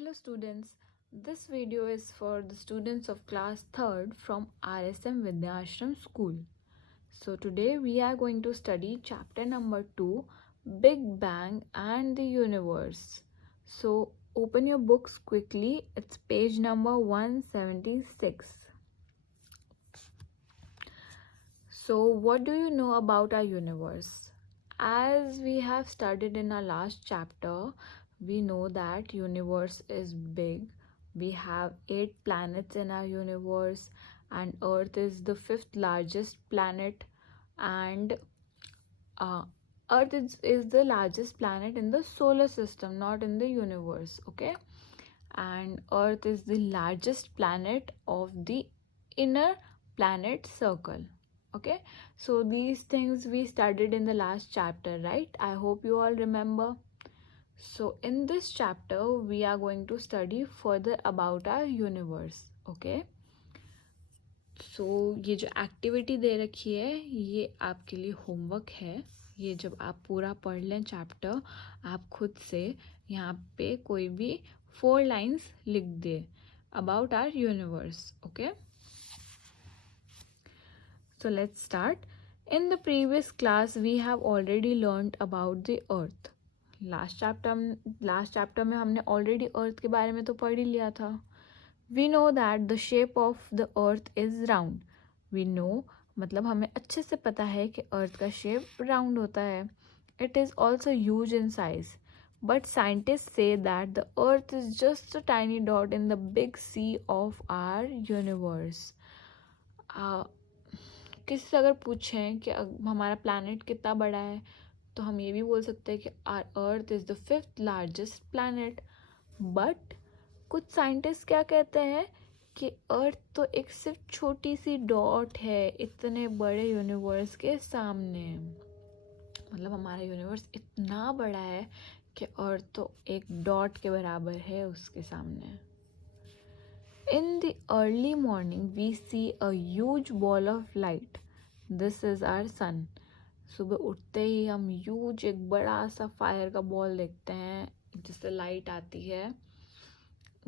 Hello students, this video is for the students of class 3rd from RSM Vidyashram School. So today we are going to study chapter number 2, Big Bang and the Universe. So open your books quickly, it's page number 176. So what do you know about our universe? As we have studied in our last chapter, we know that universe is big. We have 8 planets in our universe and Earth is the 5th largest planet, and uh, Earth is the largest planet in the solar system, not in the universe, okay? And Earth is the largest planet of the inner planet circle. Okay, so these things we studied in the last chapter, right? I hope you all remember. So in this chapter we are going to study further about our universe. Okay, सो ये जो activity दे रखी है ये आपके लिए homework है. ये जब आप पूरा पढ़ लें चैप्टर, आप खुद से यहाँ पे कोई भी 4 लाइन्स लिख दे about our universe. Okay, so let's start. In the previous class we have already learned about the earth. Last chapter में हमने ऑलरेडी अर्थ के बारे में तो पढ़ ही लिया था. We know that the shape of the earth is round. We know मतलब हमें अच्छे से पता है कि अर्थ का शेप राउंड होता है. It is also huge in size. But scientists say that the earth is just a tiny dot in the big sea of our universe. किसी से अगर पूछें कि हमारा प्लैनेट कितना बड़ा है तो हम ये भी बोल सकते हैं कि our earth is the 5th largest planet. But कुछ साइंटिस्ट क्या कहते हैं कि अर्थ तो एक सिर्फ छोटी सी डॉट है इतने बड़े यूनिवर्स के सामने. मतलब हमारा यूनिवर्स इतना बड़ा है कि अर्थ तो एक डॉट के बराबर है उसके सामने. In the early morning we see a huge ball of light. This is our sun. सुबह उठते ही हम ह्यूज एक बड़ा सा फायर का बॉल देखते हैं जिससे लाइट आती है,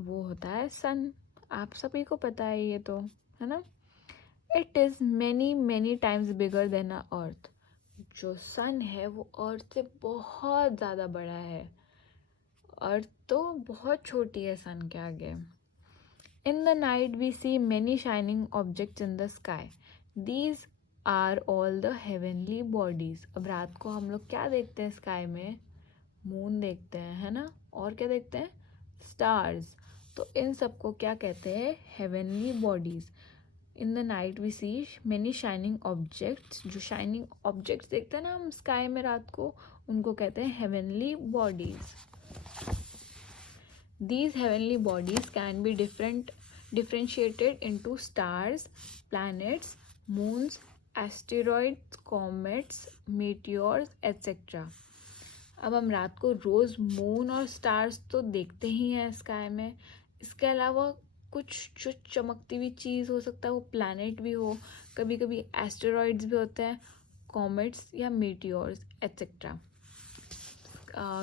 वो होता है सन. आप सभी को पता है ये तो, है ना. It is many times bigger than a earth. जो सन है वो अर्थ से बहुत ज़्यादा बड़ा है. अर्थ तो बहुत छोटी है सन के आगे. In the night we see many shining objects in the sky. These are all the heavenly bodies. अब रात को हम लोग क्या देखते हैं स्काई में? मून देखते हैं, है ना. और क्या देखते हैं? स्टार्स. तो इन सबको क्या कहते हैं? Heavenly bodies. In the night we see many shining objects. जो शाइनिंग ऑब्जेक्ट्स देखते हैं ना हम स्काई में रात को, उनको कहते हैं heavenly bodies. These heavenly bodies can be differentiated into stars, planets, moons, asteroids, comets, meteors, etc. अब हम रात को रोज़ मून और स्टार्स तो देखते ही हैं स्काई में. इसके अलावा कुछ जो चमकती हुई चीज़ हो सकता है वो प्लैनेट भी हो, कभी कभी एस्टेरॉइड्स भी होते हैं, कॉमेट्स या मीटियोर्स एट्सेट्रा.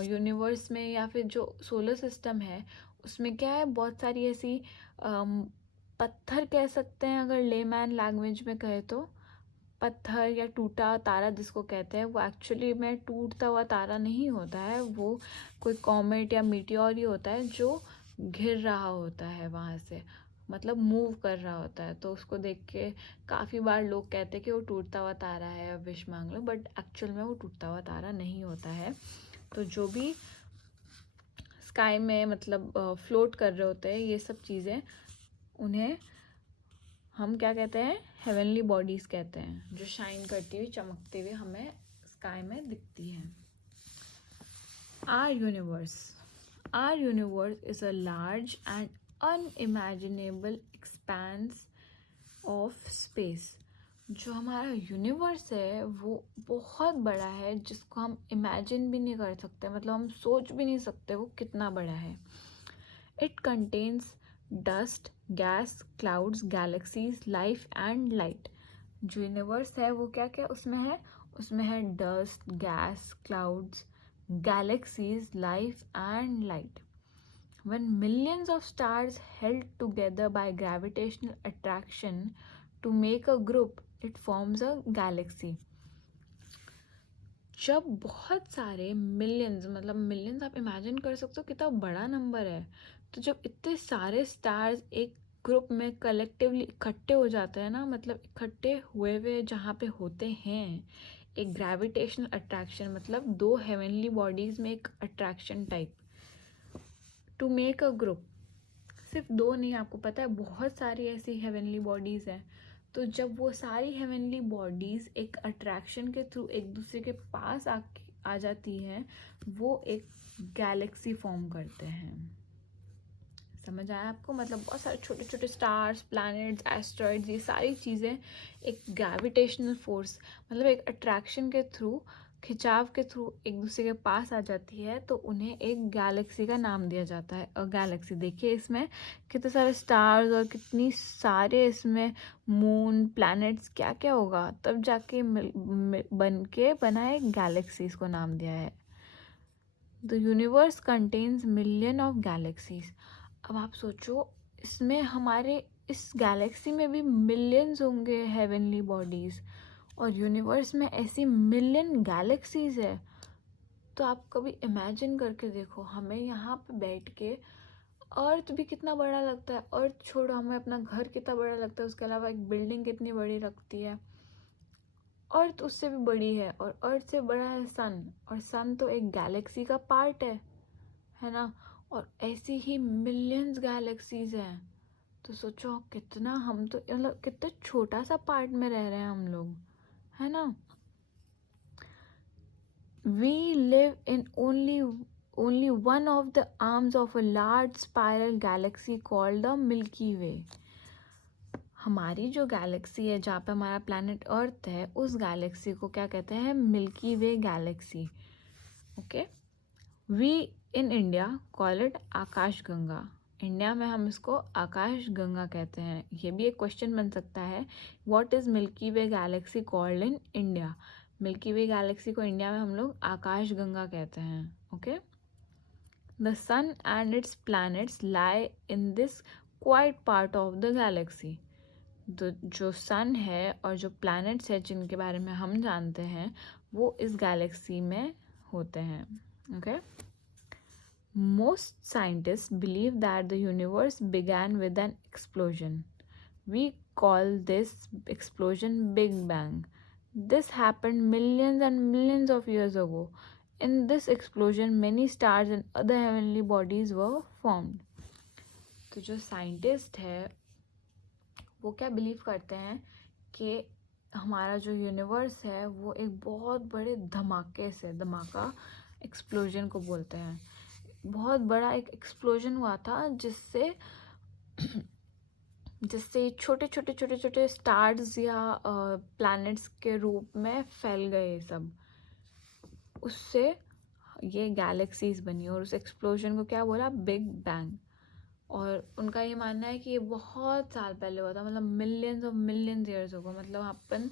यूनिवर्स में या फिर जो सोलर सिस्टम है उसमें क्या है, बहुत सारी ऐसी पत्थर कह सकते हैं अगर लेमैन लैंग्वेज में कहे तो. पत्थर या टूटा तारा जिसको कहते हैं, वो एक्चुअली में टूटता हुआ तारा नहीं होता है, वो कोई कॉमेट या मीटियोर ही होता है जो घिर रहा होता है वहाँ से, मतलब मूव कर रहा होता है. तो उसको देख के काफ़ी बार लोग कहते हैं कि वो टूटता हुआ तारा है, विश मांग लो, बट एक्चुअल में वो टूटता हुआ तारा नहीं होता है. तो जो भी स्काई में मतलब फ्लोट कर रहे होते हैं ये सब चीज़ें, उन्हें हम क्या कहते हैं? हेवनली बॉडीज़ कहते हैं, जो शाइन करती हुई चमकते हुए हमें स्काई में दिखती हैं. Our universe is a large and unimaginable expanse of space. जो हमारा यूनिवर्स है वो बहुत बड़ा है जिसको हम इमेजिन भी नहीं कर सकते, मतलब हम सोच भी नहीं सकते वो कितना बड़ा है. It contains dust, gas, clouds, galaxies, life and light. जो यूनिवर्स है वो क्या क्या उसमें है dust, gas, clouds, galaxies, life and light. When millions of stars held together by gravitational attraction to make a group, it forms a galaxy. जब बहुत सारे मिलियंस, मतलब मिलियंस आप इमेजिन कर सकते हो कितना बड़ा नंबर है, तो जब इतने सारे स्टार्स एक ग्रुप में कलेक्टिवली इकट्ठे हो जाते हैं ना, मतलब इकट्ठे हुए हुए जहाँ पे होते हैं, एक ग्रेविटेशनल अट्रैक्शन, मतलब दो हेवनली बॉडीज में एक attraction type, to make a group. सिर्फ दो नहीं, आपको पता है बहुत सारी ऐसी हेवनली बॉडीज़ हैं। तो जब वो सारी हेवनली बॉडीज़ एक अट्रैक्शन के थ्रू एक दूसरे के पास आ जाती हैं, वो एक गैलेक्सी फॉर्म करते हैं। समझ आया आपको? मतलब बहुत सारे छोटे छोटे स्टार्स, प्लैनेट्स, एस्ट्रॉइड्स, ये सारी चीज़ें एक ग्रेविटेशनल फोर्स, मतलब एक अट्रैक्शन के थ्रू, खिंचाव के थ्रू एक दूसरे के पास आ जाती है, तो उन्हें एक गैलेक्सी का नाम दिया जाता है। और गैलेक्सी देखिए इसमें कितने सारे स्टार्स और कितनी सारे इसमें मून, प्लैनेट्स, क्या क्या होगा, तब जाके बना एक गैलेक्सी, इसको नाम दिया है। The universe contains million of galaxies. अब आप सोचो, इसमें हमारे इस गैलेक्सी में भी मिलियंस होंगे हेवनली बॉडीज़, और यूनिवर्स में ऐसी मिलियन गैलेक्सीज है। तो आप कभी इमेजिन करके देखो, हमें यहाँ पे बैठ के अर्थ भी कितना बड़ा लगता है, अर्थ छोड़ो, हमें अपना घर कितना बड़ा लगता है, उसके अलावा एक बिल्डिंग कितनी बड़ी लगती है, अर्थ उससे भी बड़ी है, और अर्थ से बड़ा है सन, और सन तो एक गैलेक्सी का पार्ट है ना। और ऐसी ही मिलियंस गैलेक्सीज हैं। तो सोचो कितना, हम तो मतलब कितना छोटा सा पार्ट में रह रहे हैं हम लोग, है ना। We live in only one of the arms of a large spiral galaxy called the Milky Way. हमारी जो गैलेक्सी है, जहाँ पे हमारा प्लैनेट अर्थ है, उस गैलेक्सी को क्या कहते हैं? Milky Way galaxy. Okay, we in India call it Akash Ganga. India में हम इसको आकाश गंगा कहते हैं। ये भी एक क्वेश्चन बन सकता है, what is Milky Way galaxy called in India. Milky Way galaxy को इंडिया में हम लोग आकाश गंगा कहते हैं। Okay, the sun and its planets lie in this quiet part of the galaxy. जो सन है और जो प्लैनेट्स है जिनके बारे में हम जानते हैं, वो इस गैलेक्सी में होते हैं। Okay, most scientists believe that the universe began with an explosion. We call this explosion Big Bang. This happened millions and millions of years ago. In this explosion, many stars and other heavenly bodies were formed. तो जो scientist है वो क्या believe करते हैं कि हमारा जो यूनिवर्स है वो एक बहुत बड़े धमाके से, धमाका एक्सप्लोजन को बोलते हैं, बहुत बड़ा एक एक्सप्लोजन हुआ था जिससे छोटे छोटे छोटे छोटे स्टार्स या प्लैनेट्स के रूप में फैल गए सब, उससे ये गैलेक्सीज बनी, और उस एक्सप्लोजन को क्या बोला? Big bang. और उनका ये मानना है कि ये बहुत साल पहले हुआ था, मतलब मिलियंस ऑफ मिलियंस ईयर्स होगा, मतलब अपन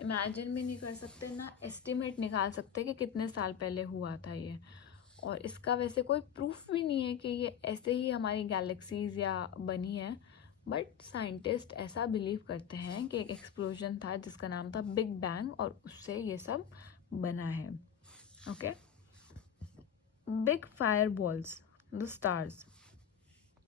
इमेजिन भी नहीं कर सकते, ना एस्टिमेट निकाल सकते कि कितने साल पहले हुआ था ये। और इसका वैसे कोई प्रूफ भी नहीं है कि ये ऐसे ही हमारी गैलेक्सीज या बनी है, बट साइंटिस्ट ऐसा बिलीव करते हैं कि एक एक्सप्लोजन था जिसका नाम था बिग बैंग, और उससे ये सब बना है। Okay, big fire balls, the stars.